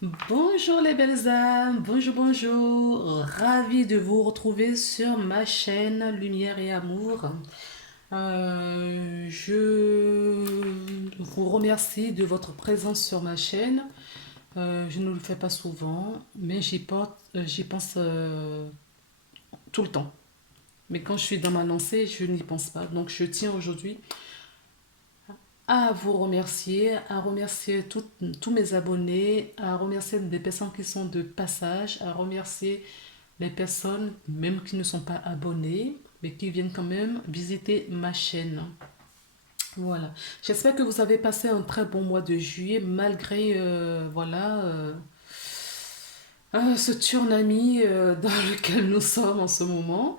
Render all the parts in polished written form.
Bonjour les belles âmes, bonjour, bonjour. Ravi de vous retrouver sur ma chaîne Lumière et Amour. Je vous remercie de votre présence sur ma chaîne. Je ne le fais pas souvent, mais j'y pense tout le temps. Mais quand je suis dans ma lancée, je n'y pense pas. Donc je tiens aujourd'hui à vous remercier, à remercier tous mes abonnés, à remercier des personnes qui sont de passage, à remercier les personnes même qui ne sont pas abonnées, mais qui viennent quand même visiter ma chaîne. Voilà. J'espère que vous avez passé un très bon mois de juillet malgré ce tsunami dans lequel nous sommes en ce moment.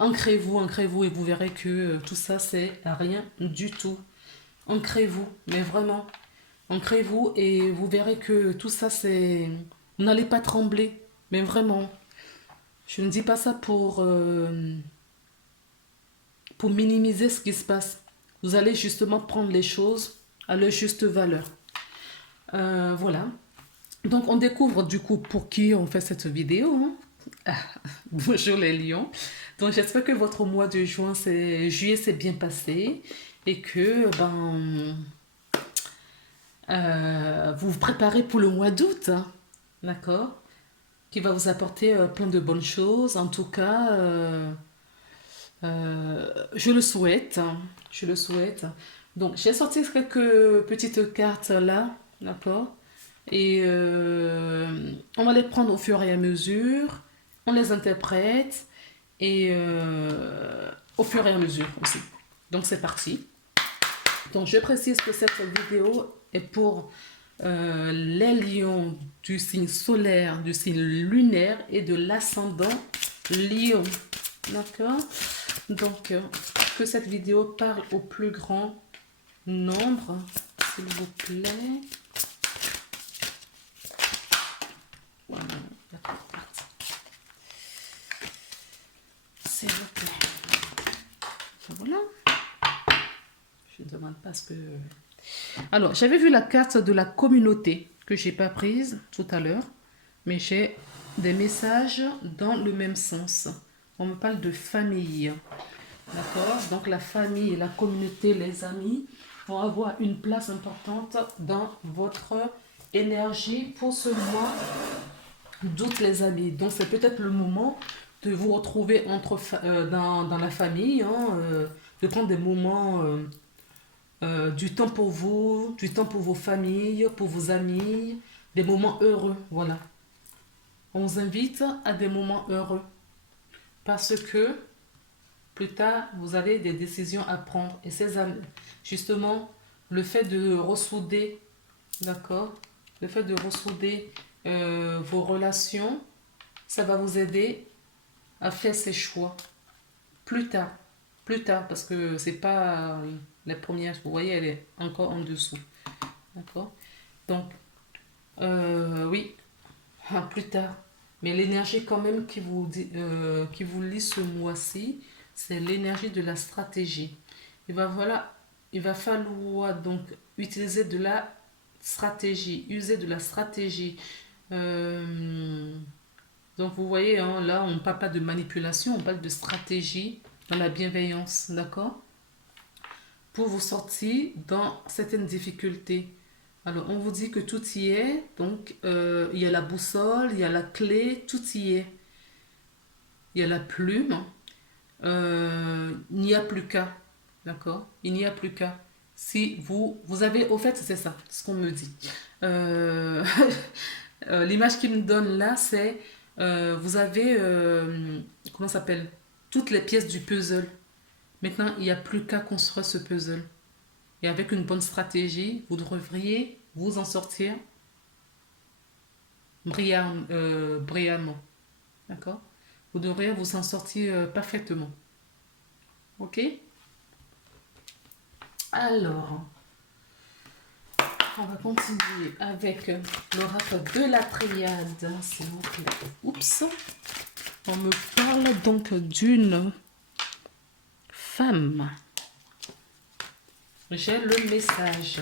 Ancrez-vous, ancrez-vous et vous verrez que tout ça c'est rien du tout. Ancrez-vous, mais vraiment, ancrez-vous et vous verrez que tout ça c'est... Vous n'allez pas trembler, mais vraiment. Je ne dis pas ça pour minimiser ce qui se passe. Vous allez justement prendre les choses à leur juste valeur. Voilà. Donc on découvre du coup pour qui on fait cette vidéo, hein. Bonjour les lions. Donc j'espère que votre mois de juillet s'est bien passé et que vous vous préparez pour le mois d'août, hein. D'accord? Qui va vous apporter plein de bonnes choses. En tout cas, je le souhaite, hein. Je le souhaite. Donc j'ai sorti quelques petites cartes là, d'accord? Et on va les prendre au fur et à mesure. On les interprète et au fur et à mesure aussi. Donc c'est parti. Donc je précise que cette vidéo est pour les lions du signe solaire, du signe lunaire et de l'ascendant lion. D'accord? Donc que cette vidéo parle au plus grand nombre, s'il vous plaît. Voilà, d'accord, parti. S'il vous plaît. Voilà. Je ne demande pas ce que... Alors, j'avais vu la carte de la communauté que j'ai pas prise tout à l'heure, mais j'ai des messages dans le même sens. On me parle de famille. D'accord? Donc la famille, la communauté, les amis vont avoir une place importante dans votre énergie pour ce mois d'août, les amis. Donc c'est peut-être le moment de vous retrouver dans la famille, hein, de prendre des moments du temps pour vous, du temps pour vos familles, pour vos amis, des moments heureux. Voilà. On vous invite à des moments heureux parce que plus tard, vous avez des décisions à prendre. Et c'est justement le fait de ressouder, d'accord? Le fait de ressouder vos relations, ça va vous aider à faire ces choix plus tard. Plus tard, parce que c'est pas la première, vous voyez, elle est encore en dessous. D'accord? Donc, oui, plus tard. Mais l'énergie quand même qui vous lie ce mois-ci, c'est l'énergie de la stratégie. Voilà, il va falloir donc utiliser de la stratégie, user de la stratégie. Euh, donc vous voyez, hein, là on ne parle pas de manipulation, on parle de stratégie dans la bienveillance, d'accord? Pour vous sortir dans certaines difficultés. Alors, on vous dit que tout y est. Donc, il y a la boussole, il y a la clé, tout y est. Il y a la plume. Il n'y a plus qu'à. D'accord? Il n'y a plus qu'à. Si vous avez, au fait, c'est ça, ce qu'on me dit. Euh, L'image qu'il me donne là, c'est vous avez, comment ça s'appelle? Toutes les pièces du puzzle. Maintenant, il n'y a plus qu'à construire ce puzzle. Et avec une bonne stratégie, vous devriez vous en sortir brillamment. D'accord? Vous devriez vous en sortir parfaitement. Ok? Alors, on va continuer avec l'oracle de la triade, s'il vous plaît. Oups! On me parle donc d'une femme. J'ai le message.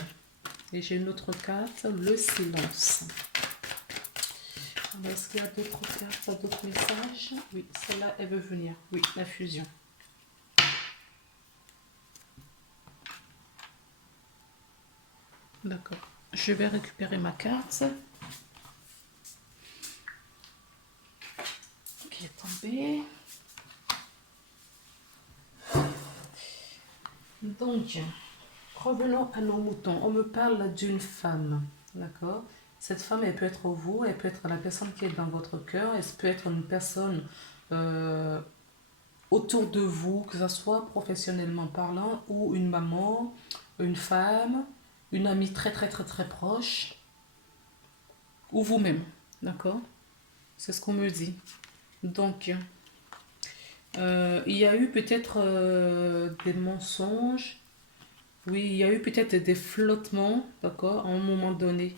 Et j'ai une autre carte, le silence. Est-ce qu'il y a d'autres cartes, d'autres messages? Oui, celle-là, elle veut venir. Oui, la fusion. D'accord. Je vais récupérer ma carte. Qui est tombée. Donc, revenons à nos moutons. On me parle d'une femme. D'accord? Cette femme, elle peut être vous, elle peut être la personne qui est dans votre cœur, elle peut être une personne autour de vous, que ce soit professionnellement parlant, ou une maman, une femme, une amie très très très très proche, ou vous-même. D'accord? C'est ce qu'on me dit. Donc, il y a eu peut-être des mensonges. Oui, il y a eu peut-être des flottements, d'accord, à un moment donné.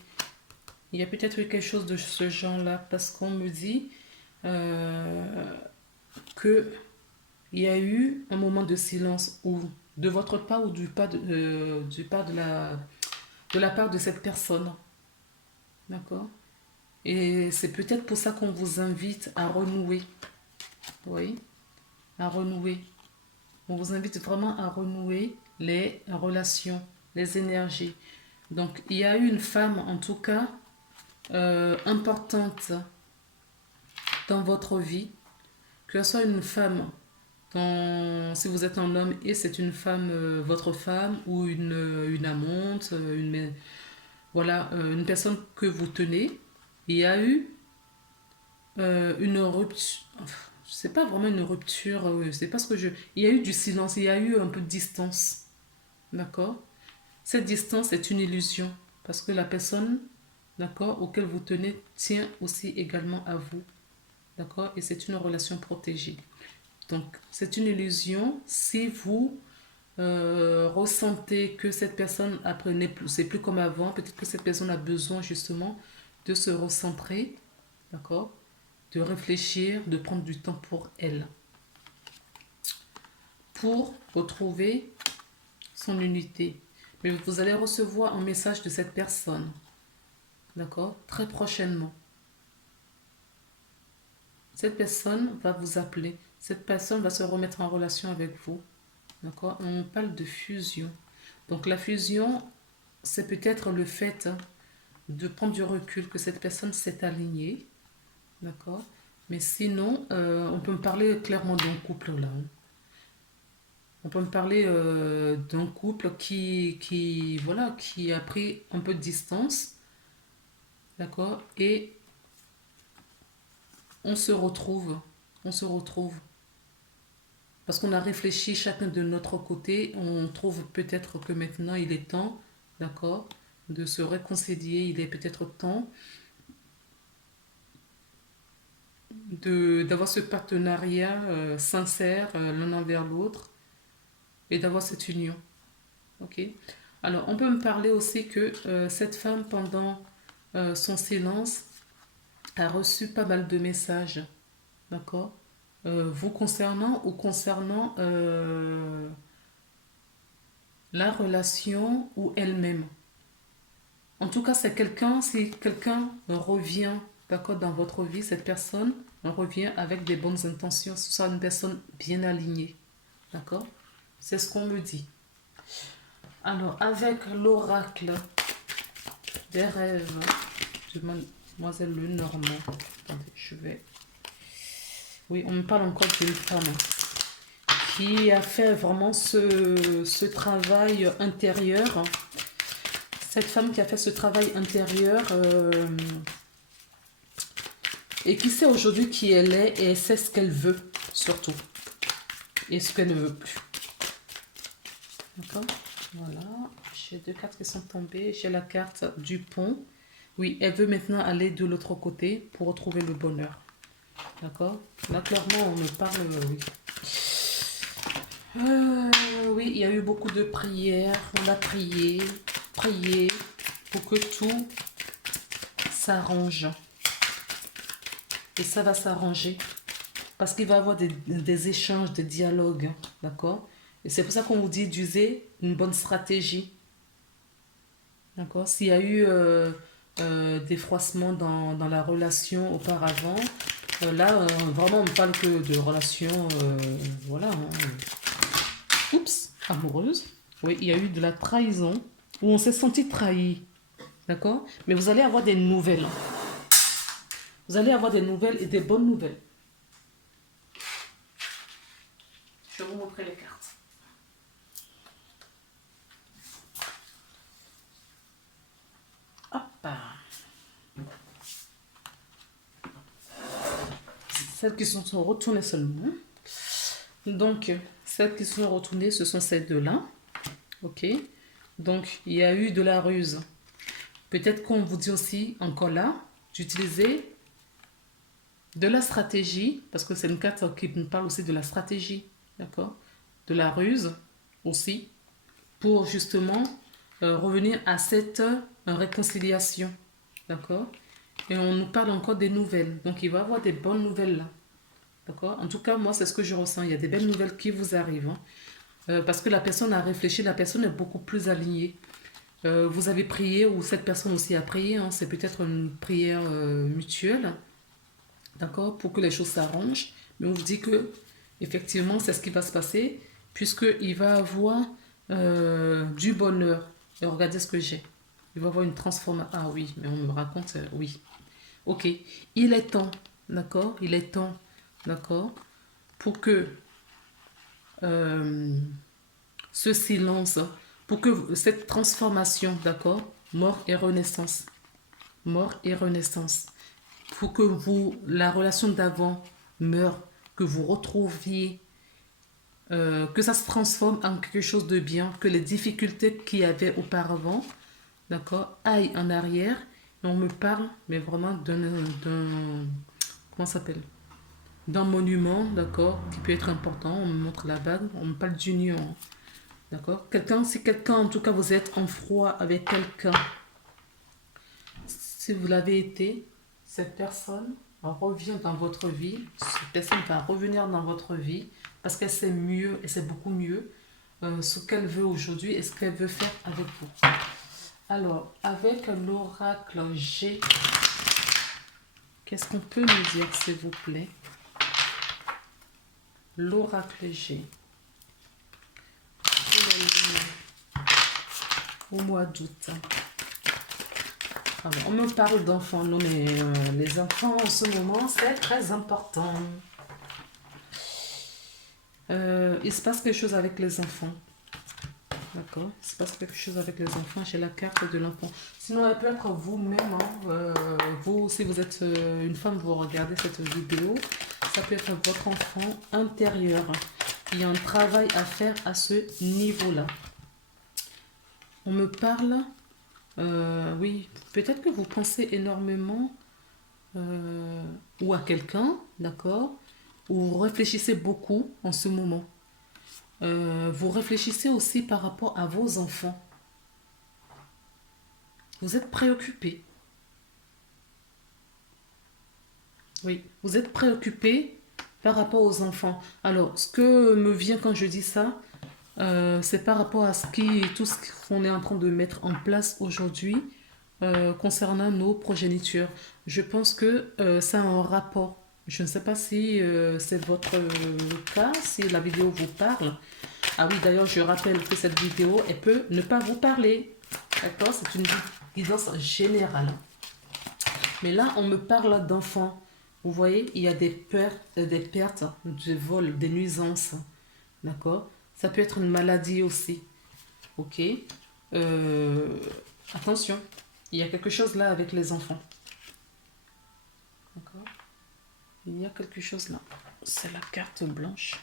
Il y a peut-être eu quelque chose de ce genre-là, parce qu'on me dit que il y a eu un moment de silence, ou de votre part ou du part de la part de cette personne, d'accord. Et c'est peut-être pour ça qu'on vous invite à renouer, oui, à renouer. On vous invite vraiment à renouer les relations, les énergies. Donc, il y a eu une femme, en tout cas, importante dans votre vie, que ce soit une femme, si vous êtes un homme et c'est une femme, votre femme, ou une amante, voilà, une personne que vous tenez, il y a eu une rupture. C'est pas vraiment une rupture, c'est parce que il y a eu du silence, il y a eu un peu de distance. D'accord? Cette distance est une illusion parce que la personne, d'accord, auquel vous tenez tient aussi également à vous. D'accord? Et c'est une relation protégée. Donc, c'est une illusion si vous ressentez que cette personne, après, c'est plus comme avant. Peut-être que cette personne a besoin justement de se recentrer, d'accord? De réfléchir, de prendre du temps pour elle, pour retrouver son unité. Mais vous allez recevoir un message de cette personne, d'accord? Très prochainement. Cette personne va vous appeler. Cette personne va se remettre en relation avec vous. D'accord? On parle de fusion. Donc la fusion, c'est peut-être le fait de prendre du recul, que cette personne s'est alignée. D'accord? Mais sinon, on peut me parler clairement d'un couple là. On peut me parler d'un couple voilà, qui a pris un peu de distance. D'accord? Et on se retrouve. On se retrouve. Parce qu'on a réfléchi chacun de notre côté, on trouve peut-être que maintenant il est temps, d'accord, de se réconcilier. Il est peut-être temps d'avoir ce partenariat sincère l'un envers l'autre et d'avoir cette union. Ok. Alors, on peut me parler aussi que cette femme, pendant son silence, a reçu pas mal de messages, d'accord, vous concernant ou concernant la relation ou elle-même. En tout cas, c'est quelqu'un, si quelqu'un revient, d'accord, dans votre vie, cette personne revient avec des bonnes intentions, ce soit une personne bien alignée, d'accord. C'est ce qu'on me dit. Alors, avec l'oracle des rêves de Mademoiselle Lenormand. Attendez, je vais... Oui, on me parle encore d'une femme qui a fait vraiment ce travail intérieur. Cette femme qui a fait ce travail intérieur et qui sait aujourd'hui qui elle est et sait ce qu'elle veut, surtout. Et ce qu'elle ne veut plus. D'accord? Voilà. J'ai deux cartes qui sont tombées. J'ai la carte du pont. Oui, elle veut maintenant aller de l'autre côté pour retrouver le bonheur. D'accord? Là, clairement, on me parle... oui, il y a eu beaucoup de prières. On a prié pour que tout s'arrange. Et ça va s'arranger. Parce qu'il va y avoir des échanges, des dialogues. D'accord? Et c'est pour ça qu'on vous dit d'user une bonne stratégie. D'accord? S'il y a eu des froissements dans la relation auparavant, là, vraiment, on ne parle que de relations, voilà, hein, oups, amoureuse. Oui, il y a eu de la trahison, où on s'est senti trahi. D'accord? Mais vous allez avoir des nouvelles. Vous allez avoir des nouvelles et des bonnes nouvelles. Je vais vous montrer les cartes. Hop. Celles qui sont retournées seulement. Donc, celles qui sont retournées, ce sont ces deux-là. Ok? Donc, il y a eu de la ruse. Peut-être qu'on vous dit aussi, encore là, d'utiliser de la stratégie, parce que c'est une carte qui nous parle aussi de la stratégie, d'accord? De la ruse aussi, pour justement revenir à cette réconciliation, d'accord? Et on nous parle encore des nouvelles, donc il va y avoir des bonnes nouvelles là, d'accord? En tout cas, moi, c'est ce que je ressens, il y a des belles nouvelles qui vous arrivent, hein. Parce que la personne a réfléchi, la personne est beaucoup plus alignée. Vous avez prié, ou cette personne aussi a prié, hein, c'est peut-être une prière mutuelle, d'accord, pour que les choses s'arrangent. Mais on vous dit que, effectivement, c'est ce qui va se passer, puisqu'il va avoir du bonheur. Et regardez ce que j'ai. Il va avoir une transformation. Ah oui, mais on me raconte, oui. Ok, il est temps, d'accord, il est temps, d'accord, pour que euh, ce silence, pour que cette transformation, d'accord, mort et renaissance, mort et renaissance, pour que vous, la relation d'avant meure, que vous retrouviez, que ça se transforme en quelque chose de bien, que les difficultés qu'il y avait auparavant, d'accord, aillent en arrière. Et on me parle, mais vraiment comment ça s'appelle, d'un monument, d'accord, qui peut être important. On me montre la bague, on me parle d'union, d'accord. Quelqu'un, si quelqu'un, en tout cas, vous êtes en froid avec quelqu'un, si vous l'avez été, cette personne revient dans votre vie, cette personne va revenir dans votre vie parce qu'elle sait mieux, et c'est beaucoup mieux ce qu'elle veut aujourd'hui et ce qu'elle veut faire avec vous. Alors, avec l'oracle G, qu'est-ce qu'on peut nous dire, s'il vous plaît? L'oracle G. Au mois d'août. Alors, on me parle d'enfants. Non, mais les enfants, en ce moment, c'est très important. Il se passe quelque chose avec les enfants. D'accord? Il se passe quelque chose avec les enfants. J'ai la carte de l'enfant. Sinon, elle peut être vous-même. Hein. Vous, si vous êtes une femme, vous regardez cette vidéo. Ça peut être votre enfant intérieur. Il y a un travail à faire à ce niveau-là. On me parle... oui, peut-être que vous pensez énormément ou à quelqu'un, d'accord? Ou vous réfléchissez beaucoup en ce moment. Vous réfléchissez aussi par rapport à vos enfants. Vous êtes préoccupé. Oui, vous êtes préoccupé par rapport aux enfants. Alors, ce que me vient quand je dis ça, c'est par rapport à tout ce qu'on est en train de mettre en place aujourd'hui concernant nos progénitures. Je pense que ça a un rapport. Je ne sais pas si c'est votre cas, si la vidéo vous parle. Ah oui, d'ailleurs, je rappelle que cette vidéo, elle peut ne pas vous parler. D'accord? C'est une guidance générale. Mais là, on me parle d'enfants. Vous voyez, il y a des pertes, des vols, des nuisances. D'accord? Ça peut être une maladie aussi. Ok? Attention, il y a quelque chose là avec les enfants. D'accord? Il y a quelque chose là. C'est la carte blanche.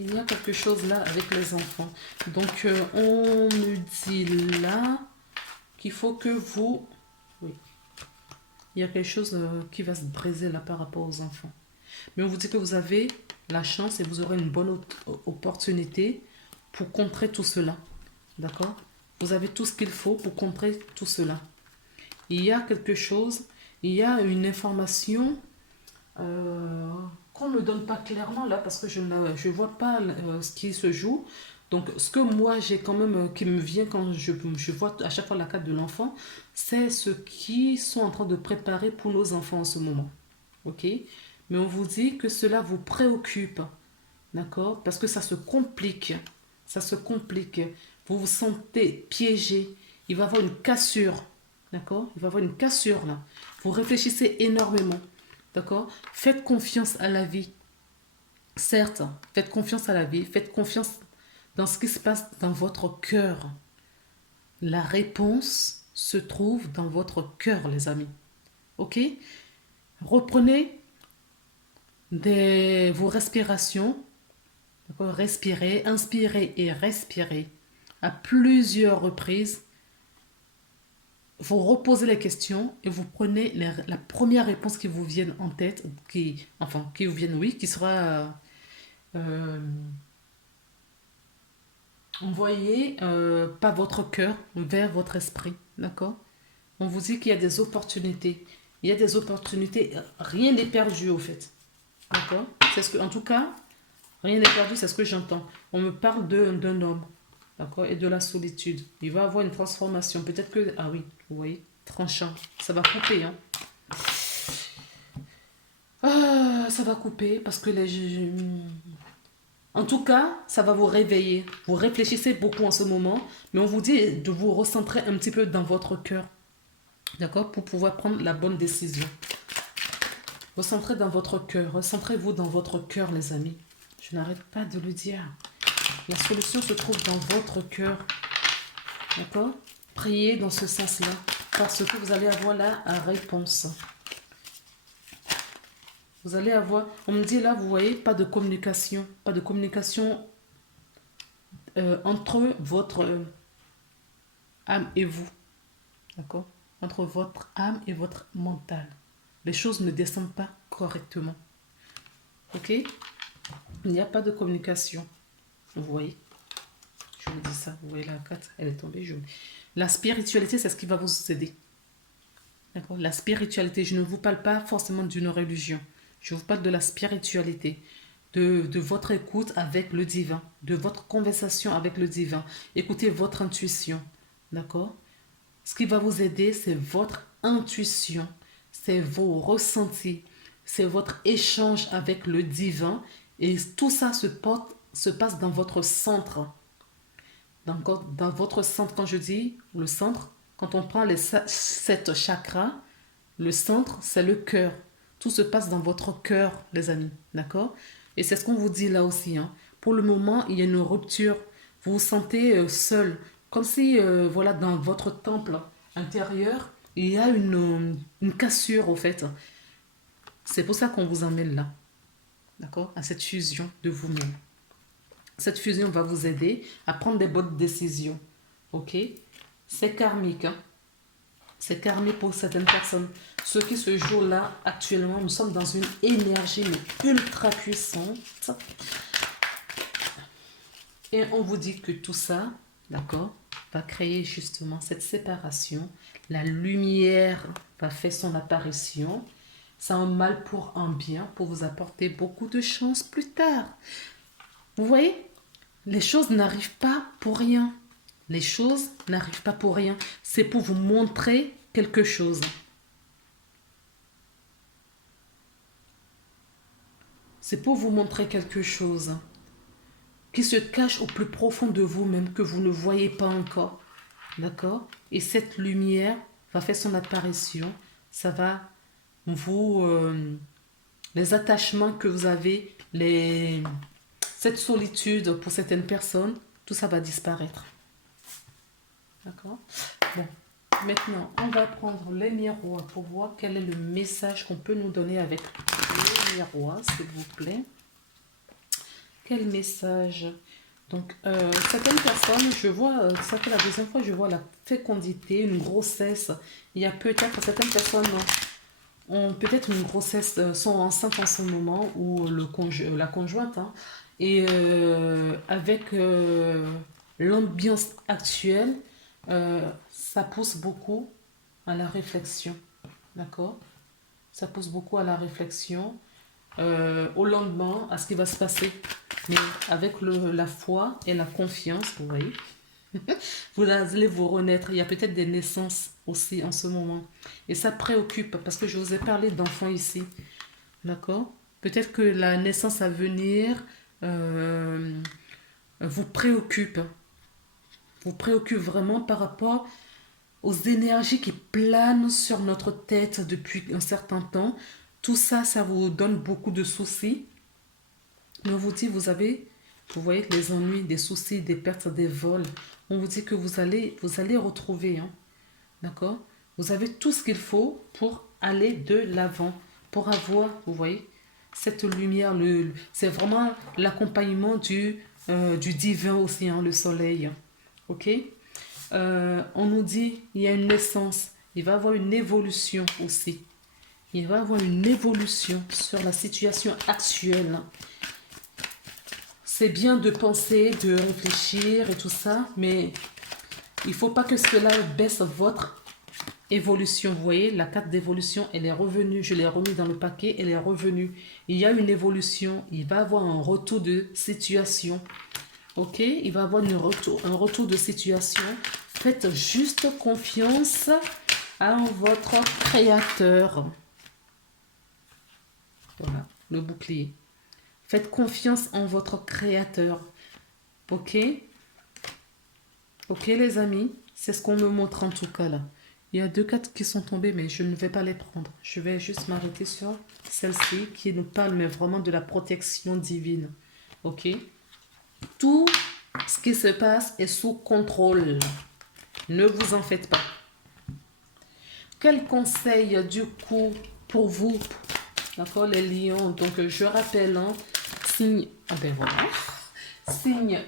Il y a quelque chose là avec les enfants. Donc, on me dit là qu'il faut que vous... Oui. Il y a quelque chose qui va se briser là par rapport aux enfants. Mais on vous dit que vous avez la chance et vous aurez une bonne opportunité pour contrer tout cela. D'accord? Vous avez tout ce qu'il faut pour contrer tout cela. Il y a quelque chose, il y a une information qu'on ne me donne pas clairement là parce que je ne vois pas ce qui se joue. Donc, ce que moi, j'ai quand même, qui me vient quand je vois à chaque fois la carte de l'enfant, c'est ce qui sont en train de préparer pour nos enfants en ce moment. OK? Mais on vous dit que cela vous préoccupe. D'accord? Parce que ça se complique. Ça se complique. Vous vous sentez piégé. Il va y avoir une cassure. D'accord? Il va y avoir une cassure là. Vous réfléchissez énormément. D'accord? Faites confiance à la vie. Certes, faites confiance à la vie. Faites confiance dans ce qui se passe dans votre cœur. La réponse se trouve dans votre cœur, les amis. OK? Reprenez vos respirations. Respirez, inspirez et respirez à plusieurs reprises. Vous reposez les questions et vous prenez la première réponse qui vous vienne en tête, qui vous vienne, oui, qui sera euh, envoyée par votre cœur vers votre esprit. D'accord? On vous dit qu'il y a des opportunités. Il y a des opportunités. Rien n'est perdu au fait. D'accord? C'est ce que, en tout cas, rien n'est perdu, c'est ce que j'entends. On me parle d'un homme, d'accord, et de la solitude. Il va avoir une transformation. Peut-être que... Ah oui, vous voyez, tranchant. Ça va couper, hein. Ah, ça va couper parce que en tout cas, ça va vous réveiller. Vous réfléchissez beaucoup en ce moment, mais on vous dit de vous recentrer un petit peu dans votre cœur, d'accord, pour pouvoir prendre la bonne décision. Recentrez dans votre cœur. Recentrez-vous dans votre cœur, les amis. Je n'arrête pas de le dire. La solution se trouve dans votre cœur. D'accord? Priez dans ce sens-là. Parce que vous allez avoir la réponse. Vous allez avoir... On me dit là, vous voyez, pas de communication. Pas de communication entre votre âme et vous. D'accord? Entre votre âme et votre mental. Les choses ne descendent pas correctement. Ok? Il n'y a pas de communication. Vous voyez? Je vous dis ça. Vous voyez la carte, elle est tombée jaune. La spiritualité, c'est ce qui va vous aider. D'accord? La spiritualité, je ne vous parle pas forcément d'une religion. Je vous parle de la spiritualité. De votre écoute avec le divin. De votre conversation avec le divin. Écoutez votre intuition. D'accord? Ce qui va vous aider, c'est votre intuition. C'est vos ressentis. C'est votre échange avec le divin. Et tout ça se passe dans votre centre. Dans votre centre, quand je dis le centre, quand on prend les 7 chakras, le centre, c'est le cœur. Tout se passe dans votre cœur, les amis. D'accord? Et c'est ce qu'on vous dit là aussi, hein. Pour le moment, il y a une rupture. Vous vous sentez seul. Comme si, voilà, dans votre temple intérieur, il y a une cassure, au fait. C'est pour ça qu'on vous emmène là. D'accord? À cette fusion de vous-même. Cette fusion va vous aider à prendre des bonnes décisions. Ok? C'est karmique. Hein? C'est karmique pour certaines personnes. Ce qui se joue là, actuellement, nous sommes dans une énergie mais ultra puissante. Et on vous dit que tout ça, d'accord, va créer justement cette séparation. La lumière va faire son apparition. C'est un mal pour un bien, pour vous apporter beaucoup de chance plus tard. Vous voyez, les choses n'arrivent pas pour rien. Les choses n'arrivent pas pour rien. C'est pour vous montrer quelque chose. C'est pour vous montrer quelque chose qui se cache au plus profond de vous-même, que vous ne voyez pas encore. D'accord? Et cette lumière va faire son apparition. Ça va vous... les attachements que vous avez, cette solitude pour certaines personnes, tout ça va disparaître. D'accord? Bon, maintenant, on va prendre les miroirs pour voir quel est le message qu'on peut nous donner avec les miroirs, s'il vous plaît. Quel message? Donc, certaines personnes, je vois, ça fait la deuxième fois, je vois la fécondité, une grossesse. Il y a peut-être certaines personnes ont peut-être une grossesse, sont enceintes en ce moment, ou la conjointe, hein, et avec l'ambiance actuelle, ça pousse beaucoup à la réflexion, d'accord? Ça pousse beaucoup à la réflexion. au lendemain à ce qui va se passer. Mais avec la foi et la confiance, vous voyez, vous allez vous renaître. Il y a peut-être des naissances aussi en ce moment. Et ça préoccupe parce que je vous ai parlé d'enfants ici. D'accord? Peut-être que la naissance à venir euh, vous préoccupe. Vous préoccupe vraiment par rapport aux énergies qui planent sur notre tête depuis un certain temps. Tout ça, ça vous donne beaucoup de soucis. Mais on vous dit, vous voyez les ennuis, des soucis, des pertes, des vols. On vous dit que vous allez retrouver, hein, d'accord? Vous avez tout ce qu'il faut pour aller de l'avant, pour avoir, vous voyez, cette lumière. C'est vraiment l'accompagnement du divin aussi, hein, le soleil. Ok? On nous dit, il y a une naissance, il va y avoir une évolution aussi. Il va y avoir une évolution sur la situation actuelle. C'est bien de penser, de réfléchir et tout ça, mais il ne faut pas que cela baisse votre évolution. Vous voyez, la carte d'évolution, elle est revenue. Je l'ai remis dans le paquet, elle est revenue. Il y a une évolution, il va y avoir un retour de situation. Ok, il va y avoir un retour de situation. Faites juste confiance à votre créateur. Voilà, le bouclier. Faites confiance en votre créateur. Ok? Ok les amis? C'est ce qu'on me montre en tout cas là. Il y a 2 cartes qui sont tombées, mais je ne vais pas les prendre. Je vais juste m'arrêter sur celle-ci qui nous parle mais vraiment de la protection divine. Ok? Tout ce qui se passe est sous contrôle. Ne vous en faites pas. Quel conseil du coup pour vous? D'accord, les lions. Donc je rappelle, hein, signe, ah ben voilà, signe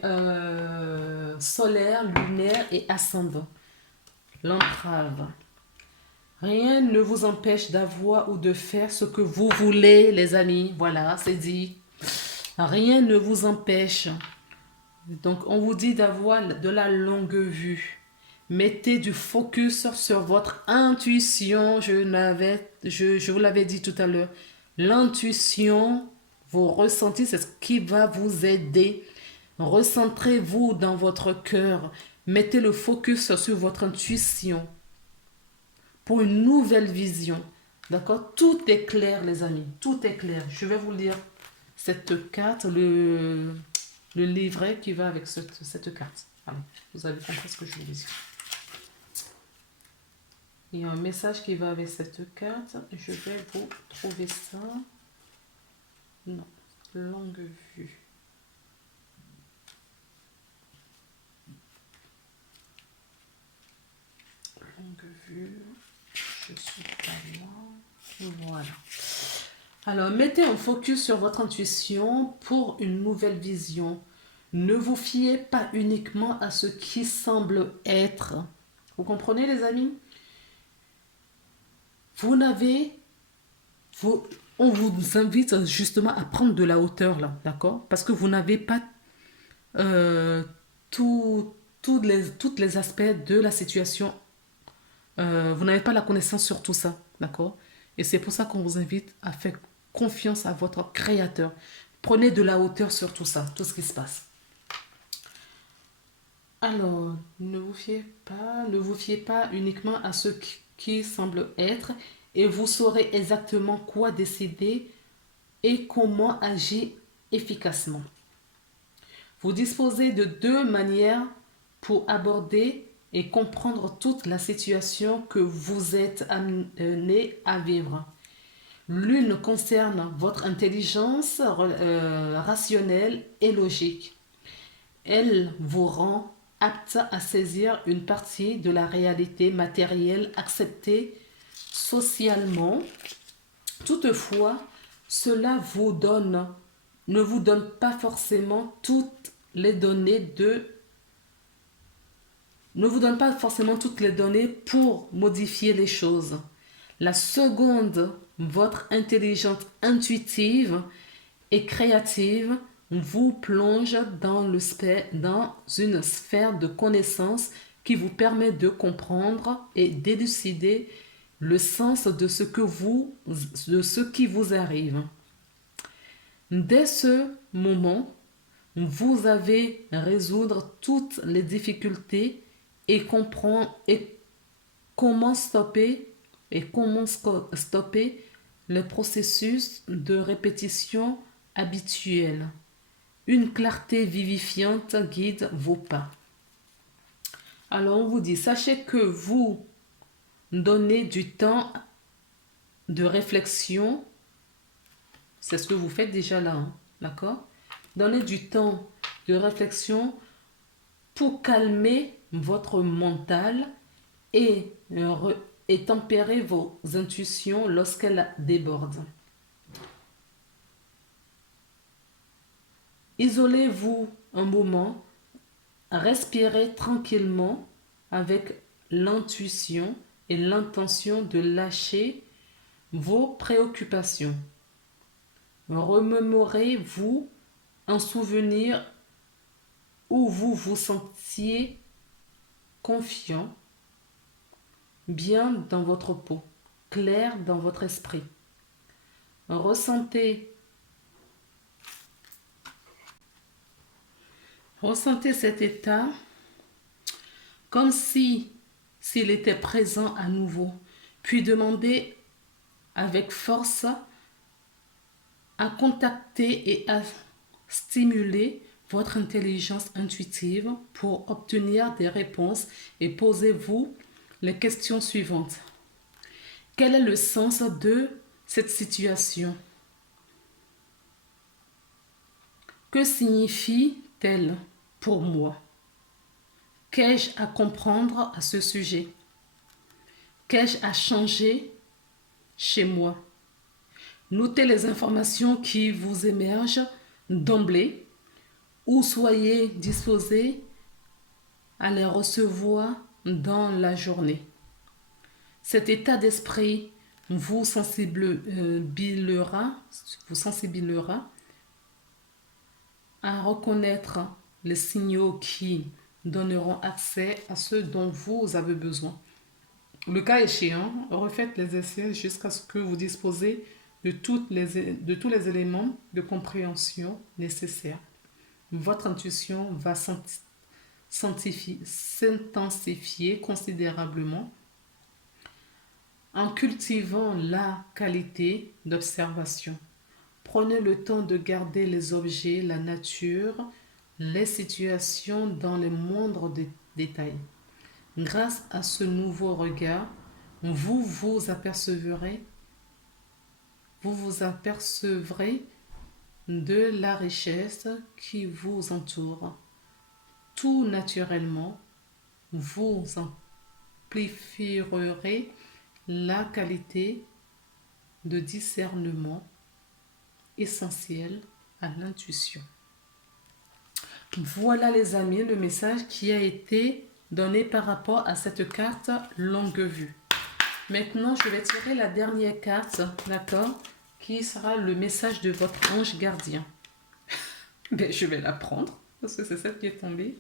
solaire, lunaire et ascendant. L'entrave. Rien ne vous empêche d'avoir ou de faire ce que vous voulez, les amis. Voilà, c'est dit. Rien ne vous empêche. Donc, on vous dit d'avoir de la longue vue. Mettez du focus sur votre intuition. Je vous l'avais dit tout à l'heure. L'intuition, vos ressentis, c'est ce qui va vous aider. Recentrez-vous dans votre cœur. Mettez le focus sur votre intuition pour une nouvelle vision. D'accord? Tout est clair, les amis. Tout est clair. Je vais vous lire cette carte, le livret qui va avec cette carte. Allez, vous avez compris ce que je vous dis. Il y a un message qui va avec cette carte. Je vais vous trouver ça. Non, longue vue. Longue vue. Je suis pas là. Voilà. Alors, mettez un focus sur votre intuition pour une nouvelle vision. Ne vous fiez pas uniquement à ce qui semble être. Vous comprenez, les amis? On vous invite justement à prendre de la hauteur là, d'accord? Parce que vous n'avez pas euh, toutes les aspects de la situation. Vous n'avez pas la connaissance sur tout ça, d'accord? Et c'est pour ça qu'on vous invite à faire confiance à votre créateur. Prenez de la hauteur sur tout ça, tout ce qui se passe. Alors, ne vous fiez pas uniquement à ce qui semble être et vous saurez exactement quoi décider et comment agir efficacement. Vous disposez de 2 manières pour aborder et comprendre toute la situation que vous êtes amené à vivre. L'une concerne votre intelligence rationnelle et logique. Elle vous rend apte à saisir une partie de la réalité matérielle acceptée socialement. Toutefois, cela ne vous donne pas forcément toutes les données pour modifier les choses. La seconde, votre intelligence intuitive et créative vous plonge dans une sphère de connaissances qui vous permet de comprendre et d'élucider le sens de ce qui vous arrive. Dès ce moment, vous avez résoudre toutes les difficultés et comprendre et comment stopper le processus de répétition habituelle. Une clarté vivifiante guide vos pas. Alors on vous dit, sachez que vous donnez du temps de réflexion. C'est ce que vous faites déjà là, hein, d'accord? Donnez du temps de réflexion pour calmer votre mental et, et tempérer vos intuitions lorsqu'elles débordent. Isolez-vous un moment, respirez tranquillement avec l'intuition et l'intention de lâcher vos préoccupations. Remémorez-vous un souvenir où vous vous sentiez confiant, bien dans votre peau, clair dans votre esprit. Ressentez cet état comme s'il était présent à nouveau, puis demandez avec force à contacter et à stimuler votre intelligence intuitive pour obtenir des réponses et posez-vous les questions suivantes. Quel est le sens de cette situation? Que signifie-t-elle pour moi? Qu'ai-je à comprendre à ce sujet? Qu'ai-je à changer chez moi? Notez les informations qui vous émergent d'emblée ou soyez disposé à les recevoir dans la journée. Cet état d'esprit vous sensibilisera à reconnaître les signaux qui donneront accès à ce dont vous avez besoin. Le cas échéant, refaites les essais jusqu'à ce que vous disposez de tous les éléments de compréhension nécessaires. Votre intuition va s'intensifier considérablement en cultivant la qualité d'observation. Prenez le temps de garder les objets, la nature, les situations dans les moindres détails. Grâce à ce nouveau regard, vous vous apercevrez de la richesse qui vous entoure. Tout naturellement, vous amplifierez la qualité de discernement essentielle à l'intuition. Voilà les amis, le message qui a été donné par rapport à cette carte longue vue. Maintenant, je vais tirer la dernière carte, d'accord, qui sera le message de votre ange gardien. Ben, je vais la prendre, parce que c'est celle qui est tombée.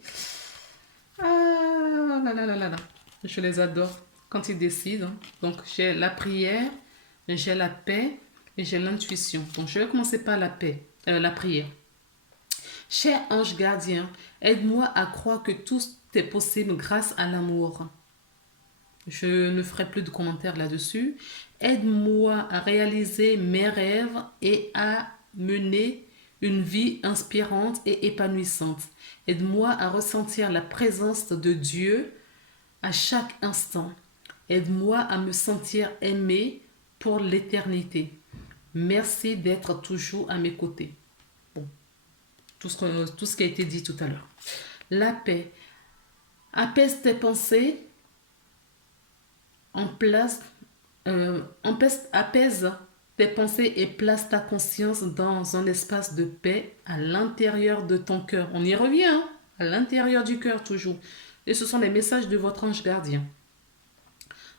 Ah là là là là là. Je les adore quand ils décident. Donc, j'ai la prière, j'ai la paix et j'ai l'intuition. Donc, je vais commencer par la prière. Cher ange gardien, aide-moi à croire que tout est possible grâce à l'amour. Je ne ferai plus de commentaires là-dessus. Aide-moi à réaliser mes rêves et à mener une vie inspirante et épanouissante. Aide-moi à ressentir la présence de Dieu à chaque instant. Aide-moi à me sentir aimé pour l'éternité. Merci d'être toujours à mes côtés. Bon, tout ce qui a été dit tout à l'heure. La paix. Apaise tes pensées. Apaise tes pensées et place ta conscience dans un espace de paix à l'intérieur de ton cœur. On y revient, hein? À l'intérieur du cœur toujours. Et ce sont les messages de votre ange gardien.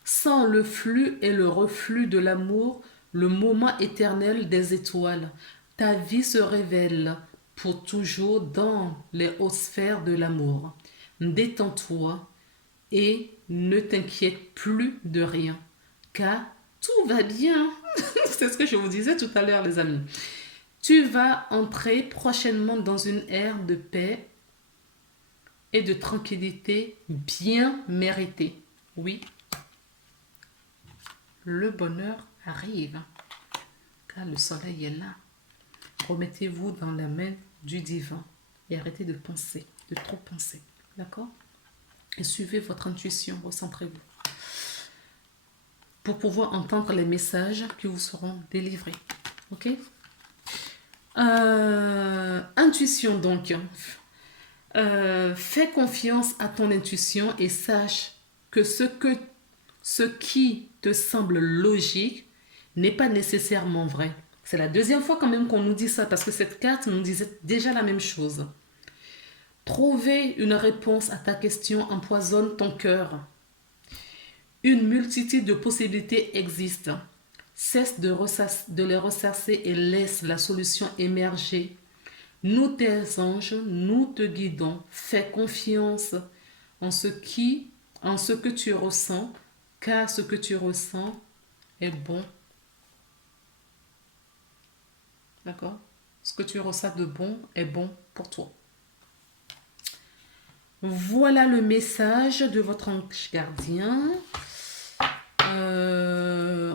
Sans le flux et le reflux de l'amour, le moment éternel des étoiles, ta vie se révèle pour toujours dans les hautes sphères de l'amour. Détends-toi et ne t'inquiète plus de rien, car tout va bien. C'est ce que je vous disais tout à l'heure, les amis. Tu vas entrer prochainement dans une ère de paix et de tranquillité bien méritée. Oui, le bonheur arrive, car le soleil est là. Remettez-vous dans la main du divin et arrêtez de penser, de trop penser. D'accord? Et suivez votre intuition, recentrez-vous pour pouvoir entendre les messages qui vous seront délivrés. Ok? Intuition donc. Fais confiance à ton intuition et sache que ce qui te semble logique n'est pas nécessairement vrai. C'est la deuxième fois quand même qu'on nous dit ça parce que cette carte nous disait déjà la même chose. Trouver une réponse à ta question empoisonne ton cœur. Une multitude de possibilités existent. Cesse de les ressasser et laisse la solution émerger. Nous, tes anges, nous te guidons. Fais confiance en ce que tu ressens, car ce que tu ressens est bon. D'accord? Ce que tu ressens de bon est bon pour toi. Voilà le message de votre ange gardien.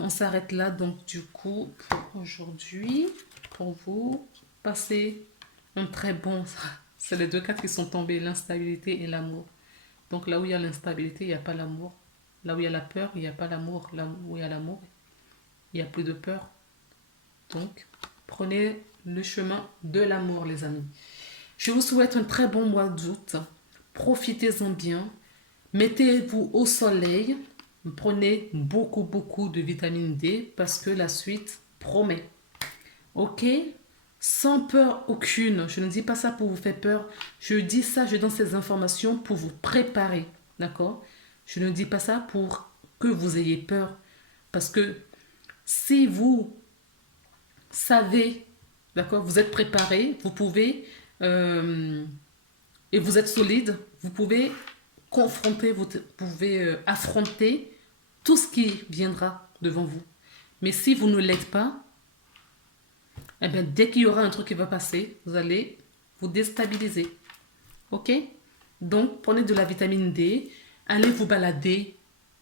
On s'arrête là donc du coup pour aujourd'hui. Pour vous, passez un très bon... C'est les deux cartes qui sont tombées, l'instabilité et l'amour. Donc là où il y a l'instabilité, il n'y a pas l'amour. Là où il y a la peur, il n'y a pas l'amour. Là où il y a l'amour, il n'y a plus de peur. Donc, prenez le chemin de l'amour, les amis. Je vous souhaite un très bon mois d'août. Profitez-en bien. Mettez-vous au soleil. Prenez beaucoup de vitamine D parce que la suite promet. Ok? Sans peur aucune. Je ne dis pas ça pour vous faire peur. Je dis ça, je donne ces informations pour vous préparer. D'accord? Je ne dis pas ça pour que vous ayez peur. Parce que si vous savez, d'accord, vous êtes préparé, vous pouvez, et vous êtes solide, vous pouvez confronter, vous pouvez affronter tout ce qui viendra devant vous. Mais si vous ne l'êtes pas, eh bien, dès qu'il y aura un truc qui va passer, vous allez vous déstabiliser. Ok? Donc, prenez de la vitamine D, allez vous balader,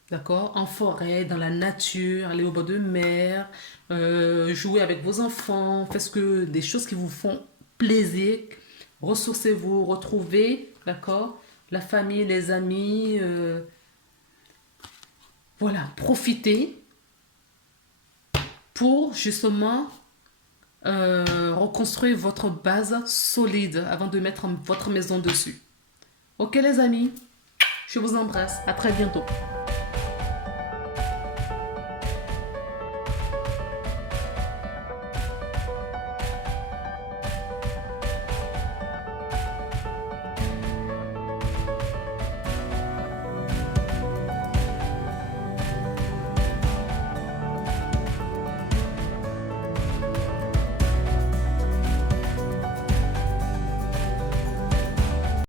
d'accord, en forêt, dans la nature, allez au bord de mer, jouez avec vos enfants, faites des choses qui vous font plaisir, ressourcez-vous, retrouvez, d'accord, la famille, les amis, voilà, profitez pour justement reconstruire votre base solide avant de mettre votre maison dessus. Ok les amis, je vous embrasse, à très bientôt.